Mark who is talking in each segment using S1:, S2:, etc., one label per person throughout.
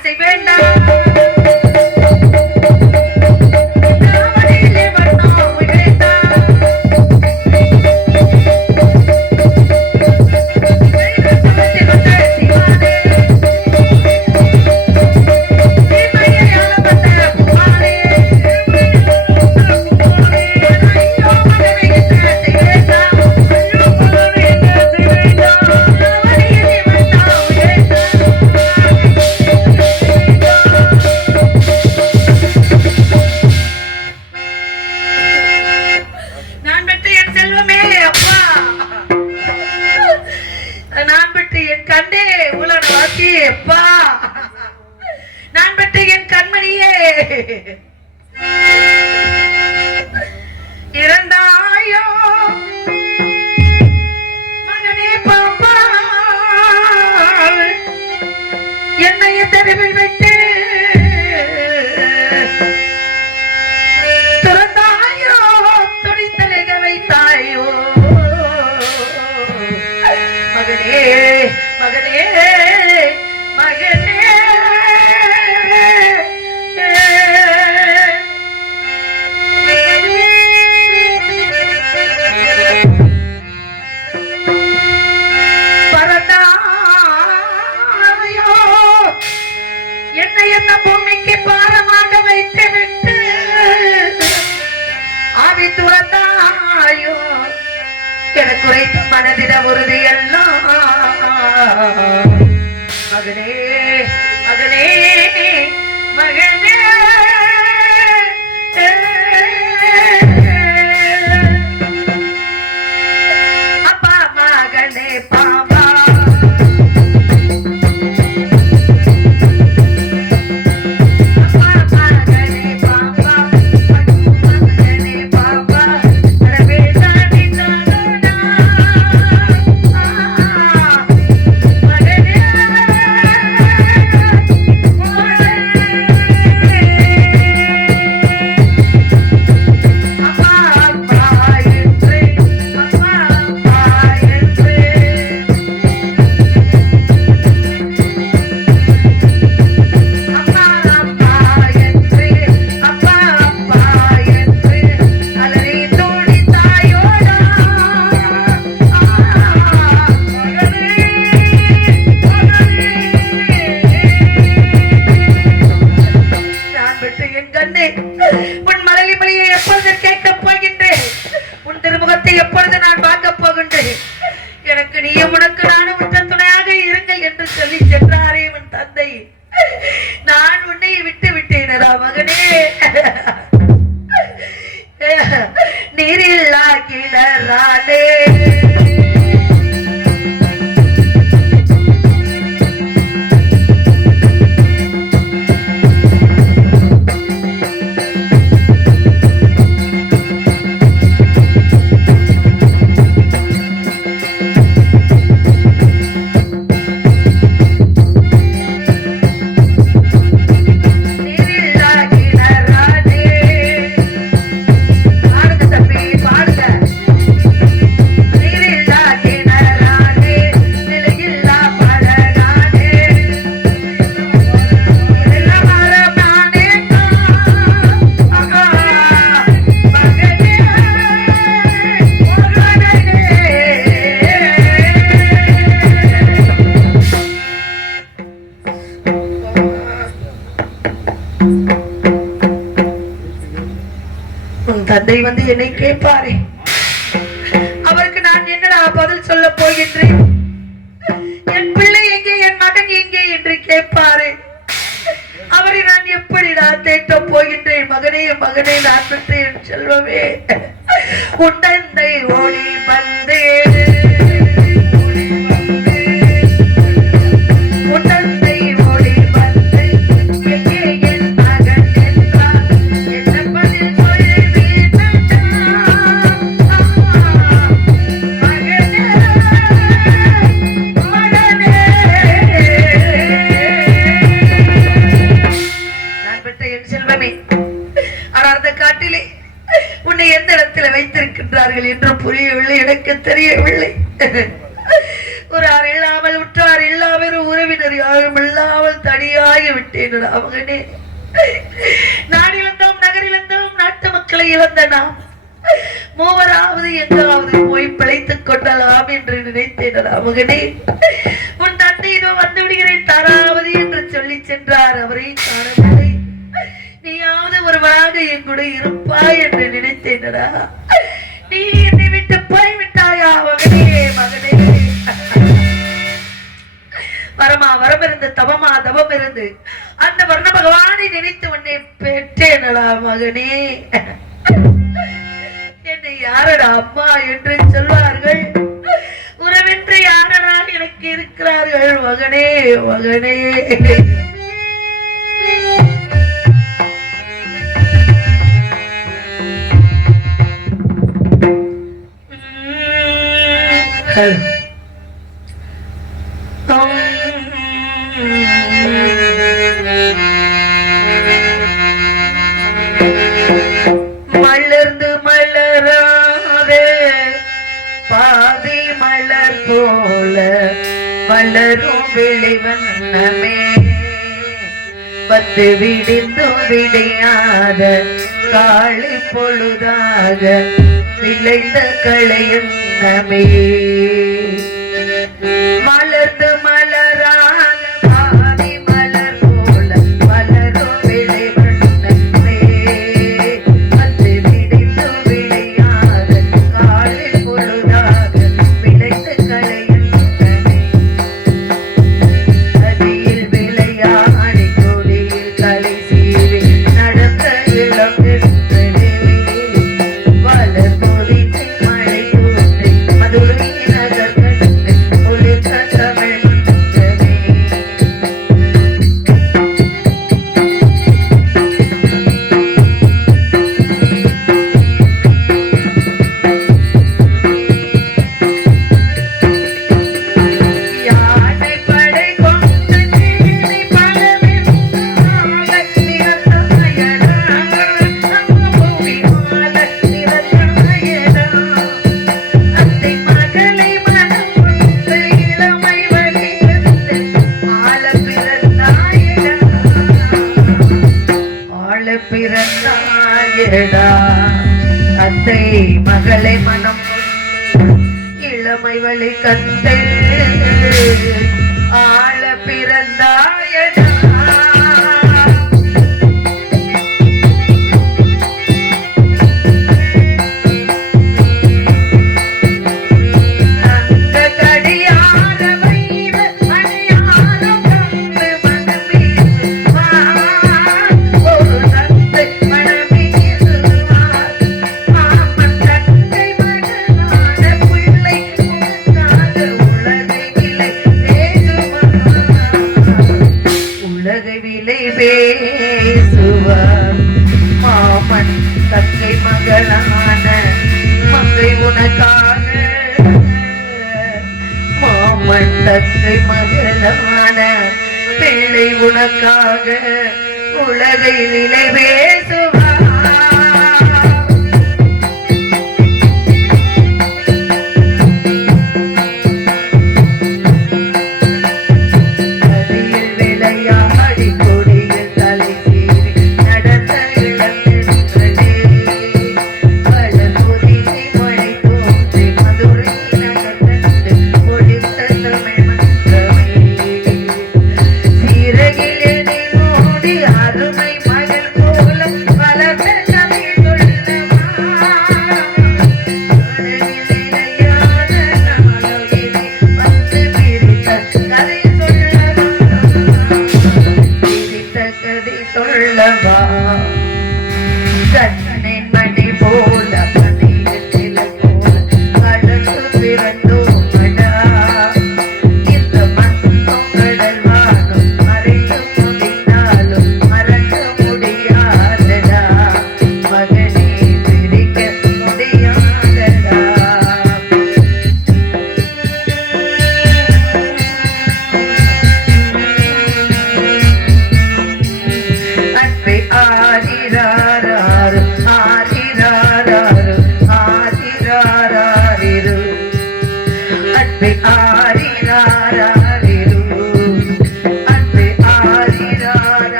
S1: se vendan. என் கண்டே உலன walkie எப்பா? நான் பெற்ற என் கண்மணியே. உன் மரளி மொழியை எப்பொழுது கேட்கப் போகின்றேன்? உன் திருமுகத்தை எப்பொழுது நான் பார்த்து வந்து என்னை கேட்பாரே. அவருக்கு நான் என்னடா பதில் சொல்ல போகின்றேன்? என் பிள்ளை எங்கே என் மகன் எங்கே என்று கேட்பாரே. அவரை நான் எப்படி நான் தேட்ட போகின்றேன்? மகனே மகனே நான் பெற்ற செல்வமே. உண்டா இல்லாமல் உற்றார் இல்லாமல் உறவினர் யாரும் இல்லாமல் தனியாகி விட்டேன் மகனே? நான் இழந்தோம் நகர் இழந்தோம் நாட்டு மக்களை இழந்த நாம். மூவராவது எங்காவது போய் பிழைத்துக் கொள்ளலாம் என்று நினைத்தேன் மகனே? உன் தந்தை இதோ வந்து விடுகிறேன் தாராவது என்று சொல்லி சென்றார். அவரை காணவில்லை. நீயாவது ஒருவராக என் எங்கூட இருப்பாய் என்று நினைத்தேனடா நீ என்னை விட்டு போய்விட்டாயா மகனே? பரமா வரம் இருந்து தவமா தவம் இருந்து அந்த வர்ண பகவானை நினைத்து உன்னை பெற்றேனடா மகனே. என்னை யாரடா அம்மா என்று சொல்வார்கள்? உறவென்று யாரடா எனக்கு இருக்கிறார்கள் மகனே மகனே. மனமே வந்து விடிந்தும் விடையாத காளி பொழுதாக விளைந்த களையும் நமே பிறந்தாயடா. அத்தை மகளை மனம் இளமை வழி கத்தை பிள்ளை உனக்காக உலகை நிலை பேசுவார்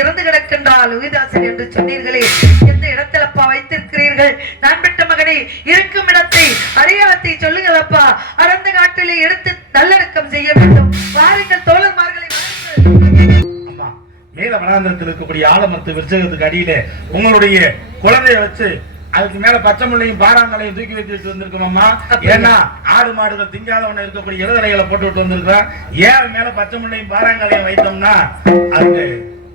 S1: இறந்து கிடக்கின்றால் உயிர்தாசன் என்று சொன்னீர்களே. எந்த இடத்தில் வைத்திருக்கிறீர்கள்? நான் பெற்ற மகனை இருக்கும் இடத்தை அடையாளத்தை சொல்லுங்கள் அப்பா. காட்டிலே எடுத்து நல்லடக்கம் செய்ய வேண்டும். வாருங்கள் தோழர்மார்களை
S2: மேல வனாந்திரத்தில் இருக்கக்கூடிய ஆலமரத்து விருச்சகத்துக்கு அடியில உங்களுடைய குழந்தைய வச்சு அதுக்கு மேல பச்சை முள்ளையும் பாறாங்களையும் தூக்கி வச்சுட்டு வந்திருக்கோம் ஏன்னா ஆடு மாடுகள் திங்காதவன இருக்கக்கூடிய இலதலைகளை போட்டு விட்டு வந்திருக்கிறோம். ஏன் மேல பச்சை முள்ளையும் பாறாங்களையும் வைத்தோம்னா அதுக்கு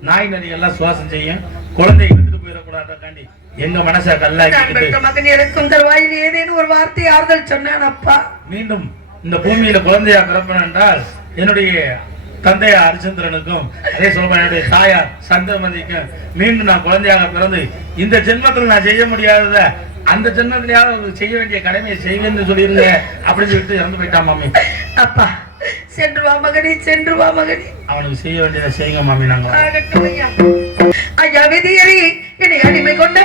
S2: நாய் நரி எல்லாம் சுவாசம் செய்யும். குழந்தையை எடுத்துட்டு போயிடக்கூடாதுக்காண்டி எங்க மனசை
S1: எனக்கு உங்கள் வாயில் ஏதேனும் ஒரு வார்த்தை ஆறுதல் சொன்னான் அப்பா.
S2: மீண்டும் இந்த பூமியில குழந்தையா பிறப்பேன் என்றால் என்னுடைய தந்தையா ஹரிச்சந்திரனுக்கும் அதே என்னுடைய தாயார் சந்திரமதிக்கும் மீண்டும் நான் குழந்தையாக பிறந்து இந்த ஜென்மத்தில் நான் செய்ய முடியாதத அந்த ஜென்மத்திலேயாவது செய்ய வேண்டிய கடமையை செய்வேன்னு சொல்லிருங்க அப்படின்னு சொல்லிட்டு இறந்து போயிட்டான் மாமி.
S1: அப்பா சென்று வா மகனே சென்று வா மகனே.
S2: அவனுக்கு செய்ய வேண்டியதை செய்யுங்க மாமி நாங்க
S1: ஐயா. ஐயா விதியறி என்னை அடிமை கொண்ட